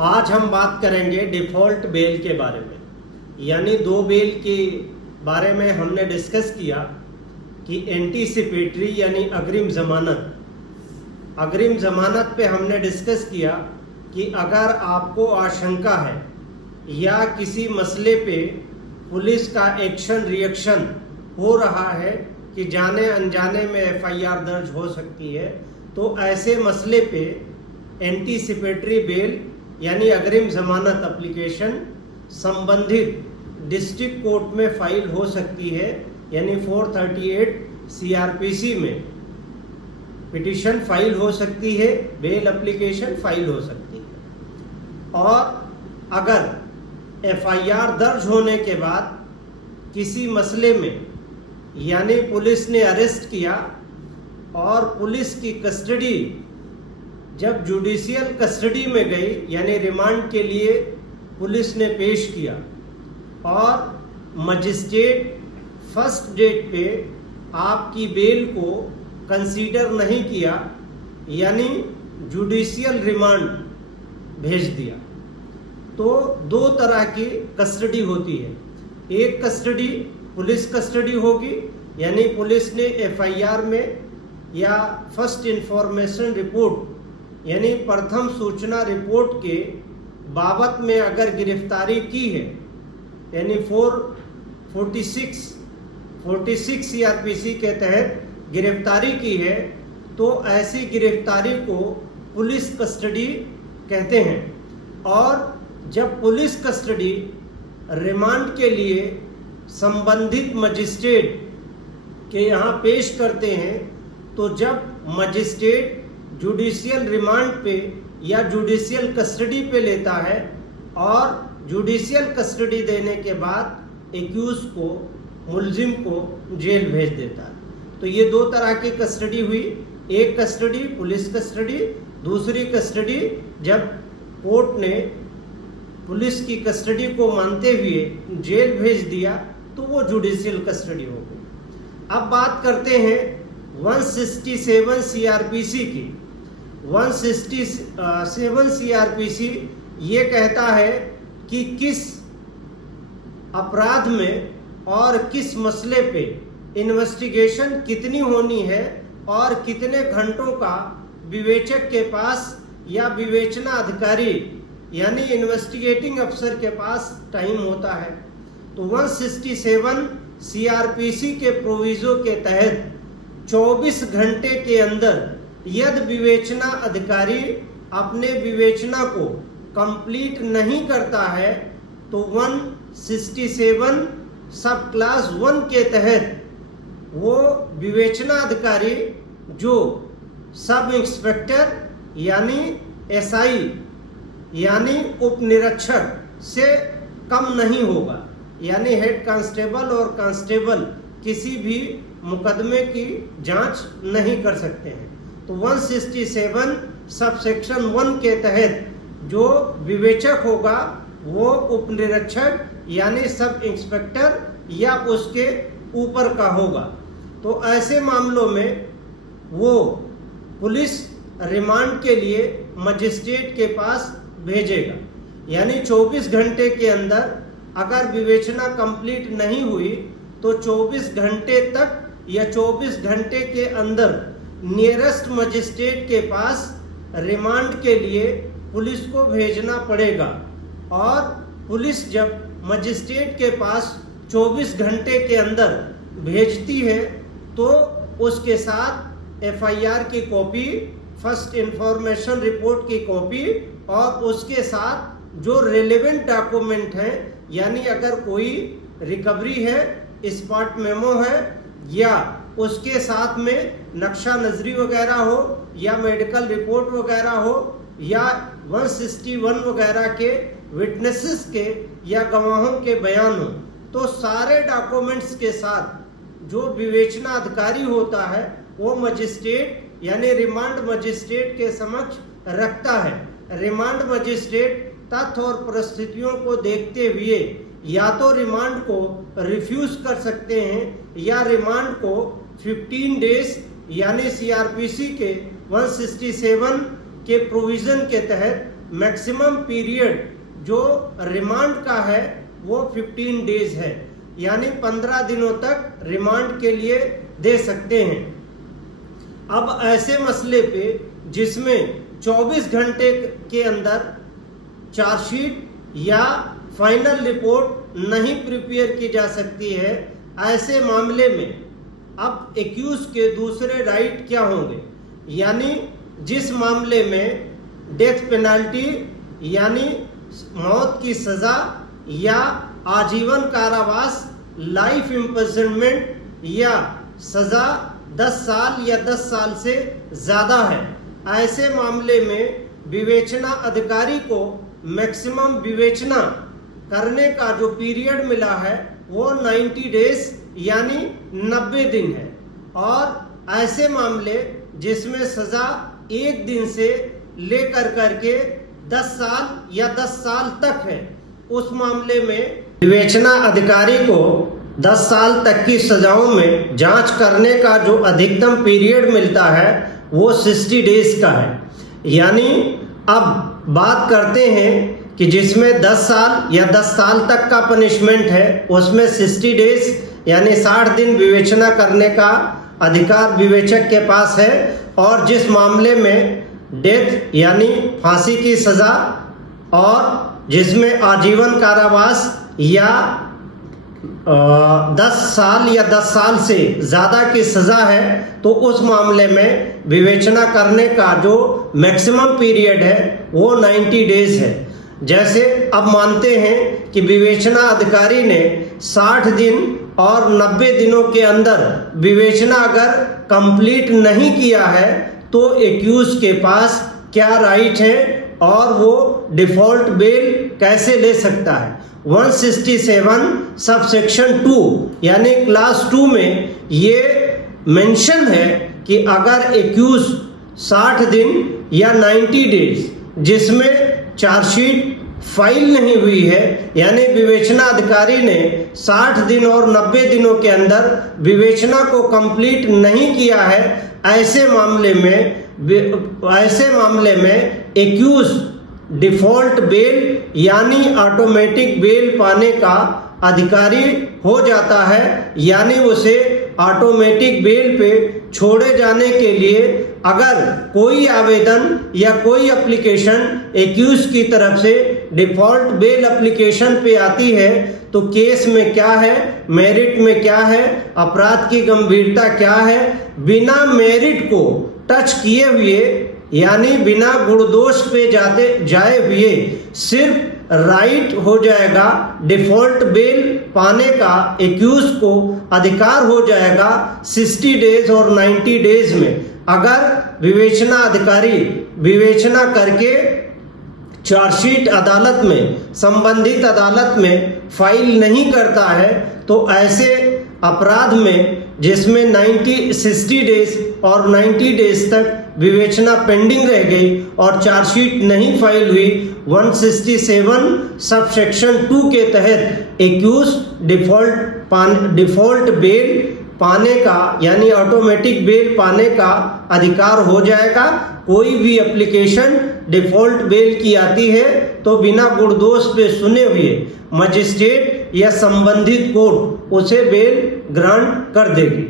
आज हम बात करेंगे डिफ़ॉल्ट बेल के बारे में, यानी दो बेल के बारे में हमने डिस्कस किया कि एंटीसिपेटरी यानी अग्रिम ज़मानत पे हमने डिस्कस किया कि अगर आपको आशंका है या किसी मसले पे पुलिस का एक्शन रिएक्शन हो रहा है कि जाने अनजाने में एफआईआर दर्ज हो सकती है, तो ऐसे मसले पे एंटीसिपेटरी बेल यानी अग्रिम जमानत एप्लीकेशन संबंधित डिस्ट्रिक्ट कोर्ट में फाइल हो सकती है, यानी 438 सीआरपीसी में पिटीशन फाइल हो सकती है, बेल एप्लीकेशन फाइल हो सकती है। और अगर एफआईआर दर्ज होने के बाद किसी मसले में यानी पुलिस ने अरेस्ट किया और पुलिस की कस्टडी जब जुडिशियल कस्टडी में गई यानी रिमांड के लिए पुलिस ने पेश किया और मजिस्ट्रेट फर्स्ट डेट पे आपकी बेल को कंसीडर नहीं किया यानी जुडिशियल रिमांड भेज दिया, तो दो तरह की कस्टडी होती है। एक कस्टडी पुलिस कस्टडी होगी, यानी पुलिस ने एफआईआर में या फर्स्ट इंफॉर्मेशन रिपोर्ट यानी प्रथम सूचना रिपोर्ट के बाबत में अगर गिरफ्तारी की है, यानी 446 सीआरपीसी के तहत गिरफ्तारी की है, तो ऐसी गिरफ्तारी को पुलिस कस्टडी कहते हैं। और जब पुलिस कस्टडी रिमांड के लिए संबंधित मजिस्ट्रेट के यहाँ पेश करते हैं, तो जब मजिस्ट्रेट जुडिशियल रिमांड पे या जुडिशियल कस्टडी पे लेता है और जुडिशियल कस्टडी देने के बाद एक्यूज को मुलजिम को जेल भेज देता है। तो ये दो तरह की कस्टडी हुई, एक कस्टडी पुलिस कस्टडी, दूसरी कस्टडी जब कोर्ट ने पुलिस की कस्टडी को मानते हुए जेल भेज दिया तो वो जुडिशियल कस्टडी हो गई। अब बात करते हैं 167 सीआरपीसी की। 167 सीआरपीसी ये कहता है कि किस अपराध में और किस मसले पे इन्वेस्टिगेशन कितनी होनी है और कितने घंटों का विवेचक के पास या विवेचना अधिकारी यानी इन्वेस्टिगेटिंग अफसर के पास टाइम होता है। तो 167 सीआरपीसी के प्रोविजो के तहत 24 घंटे के अंदर यदि विवेचना अधिकारी अपने विवेचना को कंप्लीट नहीं करता है तो 167 सब क्लास 1 के तहत वो विवेचना अधिकारी जो सब इंस्पेक्टर यानी एसआई यानी उप निरीक्षक से कम नहीं होगा, यानी हेड कांस्टेबल और कांस्टेबल किसी भी मुकदमे की जांच नहीं कर सकते हैं। तो 167 सब सेक्शन 1 के तहत जो विवेचक होगा वो उप निरीक्षक यानी सब इंस्पेक्टर या उसके ऊपर का होगा। तो ऐसे मामलों में वो पुलिस रिमांड के लिए मजिस्ट्रेट के पास भेजेगा, यानी 24 घंटे के अंदर अगर विवेचना कंप्लीट नहीं हुई तो 24 घंटे तक या 24 घंटे के अंदर नियरेस्ट मजिस्ट्रेट के पास रिमांड के लिए पुलिस को भेजना पड़ेगा। और पुलिस जब मजिस्ट्रेट के पास 24 घंटे के अंदर भेजती है तो उसके साथ एफआईआर की कॉपी, फर्स्ट इंफॉर्मेशन रिपोर्ट की कॉपी और उसके साथ जो रिलेवेंट डॉक्यूमेंट हैं, यानी अगर कोई रिकवरी है, स्पॉट मेमो है या उसके साथ में नक्शा नजरी वगैरह हो या मेडिकल रिपोर्ट वगैरह हो या 161 वगैरह के विटनेसेस के या गवाहों के बयान हो, तो सारे डॉक्यूमेंट्स के साथ जो विवेचना अधिकारी होता है वो मजिस्ट्रेट यानी रिमांड मजिस्ट्रेट के समक्ष रखता है। रिमांड मजिस्ट्रेट तथ्य और परिस्थितियों को देखते हुए या तो रिमांड को रिफ्यूज कर सकते हैं या रिमांड को 15 डेज यानी सीआरपीसी के 167 के प्रोविजन के तहत मैक्सिमम पीरियड जो रिमांड का है वो 15 डेज है, यानी 15 दिनों तक रिमांड के लिए दे सकते हैं। अब ऐसे मसले पे जिसमें 24 घंटे के अंदर चार्जशीट या फाइनल रिपोर्ट नहीं प्रिपेयर की जा सकती है, ऐसे मामले में अब एक्यूज के दूसरे राइट क्या होंगे, यानी जिस मामले में डेथ पेनल्टी यानी मौत की सजा या आजीवन कारावास लाइफ इम्प्रिजनमेंट या सजा 10 साल या 10 साल से ज़्यादा है, ऐसे मामले में विवेचना अधिकारी को मैक्सिमम विवेचना करने का जो पीरियड मिला है वो 90 डेज यानी 90 दिन है। और ऐसे मामले जिसमें सजा 1 दिन से लेकर करके 10 साल या 10 साल तक है, उस मामले में विवेचना अधिकारी को 10 साल तक की सजाओं में जांच करने का जो अधिकतम पीरियड मिलता है वो 60 डेज का है। यानी अब बात करते हैं कि जिसमें 10 साल या 10 साल तक का पनिशमेंट है उसमें 60 डेज यानी 60 दिन विवेचना करने का अधिकार विवेचक के पास है, और जिस मामले में डेथ यानी फांसी की सजा और जिसमें आजीवन कारावास या 10 साल या 10 साल से ज़्यादा की सज़ा है, तो उस मामले में विवेचना करने का जो मैक्सिमम पीरियड है वो 90 डेज है। जैसे अब मानते हैं कि विवेचना अधिकारी ने 60 दिन और 90 दिनों के अंदर विवेचना अगर कंप्लीट नहीं किया है तो एक्यूज के पास क्या राइट है और वो डिफ़ॉल्ट बेल कैसे ले सकता है। 167 सबसेक्शन 2 यानी क्लास 2 में ये मेंशन है कि अगर एक्यूज 60 दिन या 90 डेज जिसमें चार्जशीट फाइल नहीं हुई है, यानी विवेचना अधिकारी ने 60 दिन और 90 दिनों के अंदर विवेचना को कंप्लीट नहीं किया है, ऐसे मामले में एक्यूज डिफ़ॉल्ट बेल यानी ऑटोमेटिक बेल पाने का अधिकारी हो जाता है, यानी उसे ऑटोमेटिक बेल पे छोड़े जाने के लिए अगर कोई आवेदन या कोई एप्लीकेशन एक्यूज की तरफ से डिफ़ॉल्ट बेल एप्लीकेशन पे आती है तो केस में क्या है, मेरिट में क्या है, अपराध की गंभीरता क्या है, बिना मेरिट को टच किए हुए यानी बिना गुणदोष पे जाए हुए सिर्फ राइट हो जाएगा, डिफ़ॉल्ट बेल पाने का एक्यूज को अधिकार हो जाएगा 60 डेज और 90 डेज में। अगर विवेचना अधिकारी विवेचना करके चार्जशीट अदालत में संबंधित अदालत में फाइल नहीं करता है तो ऐसे अपराध में जिसमें 60 डेज और 90 डेज तक विवेचना पेंडिंग रह गई और चार्जशीट नहीं फाइल हुई, 167 सबसेक्शन 2 के तहत एक्यूज डिफ़ॉल्ट बेल पाने का यानी ऑटोमेटिक बेल पाने का अधिकार हो जाएगा। कोई भी एप्लीकेशन डिफ़ॉल्ट बेल की आती है तो बिना गुणदोष पे सुने हुए मजिस्ट्रेट या संबंधित कोर्ट उसे बेल ग्रांट कर देगी।